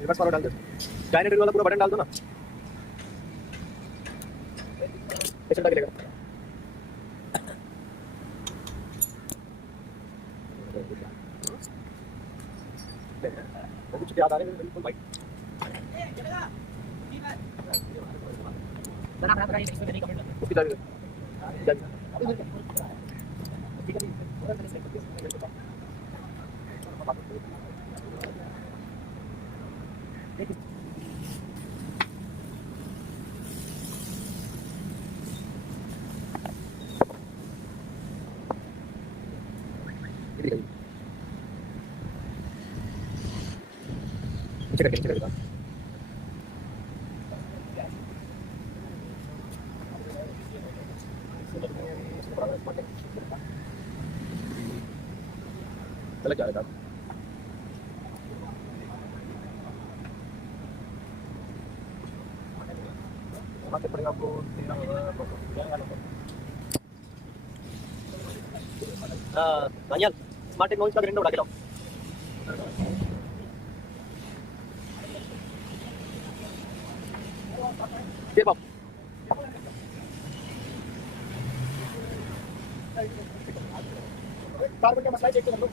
Reverse forward डाल दो, China drill वाला पूरा बटन डाल दो ना, ऐसे लग रहेगा। कुछ याद आ रहे हैं बिल्कुल भाई। उसकी चाबी नीचे करके चला जा रहा था। पड़ेगा आपको दानियल स्मार्ट टेक्नोलॉजी का ग्रिंडर उड़ा के लाओ। ये बाप कार्बन का मसला चेक कर लो।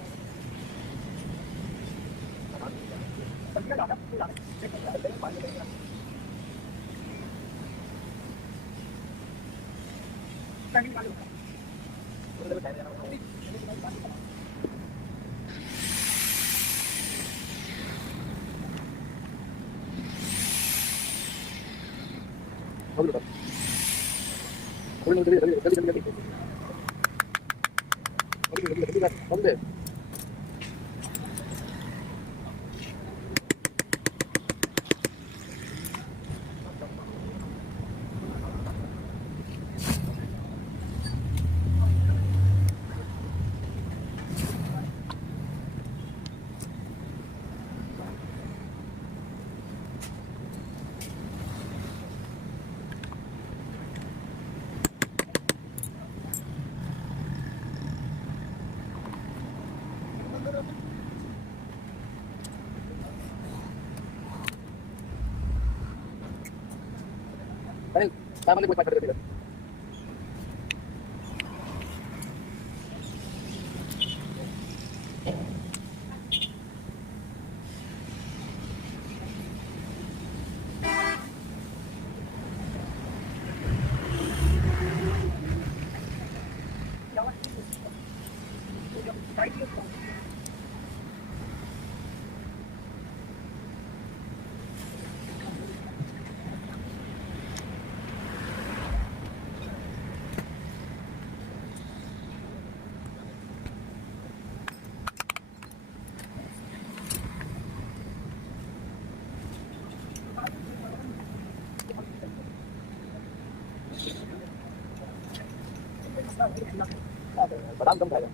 अरे काय मध्ये कोण पाठवलं बड़ा कम खाएगा।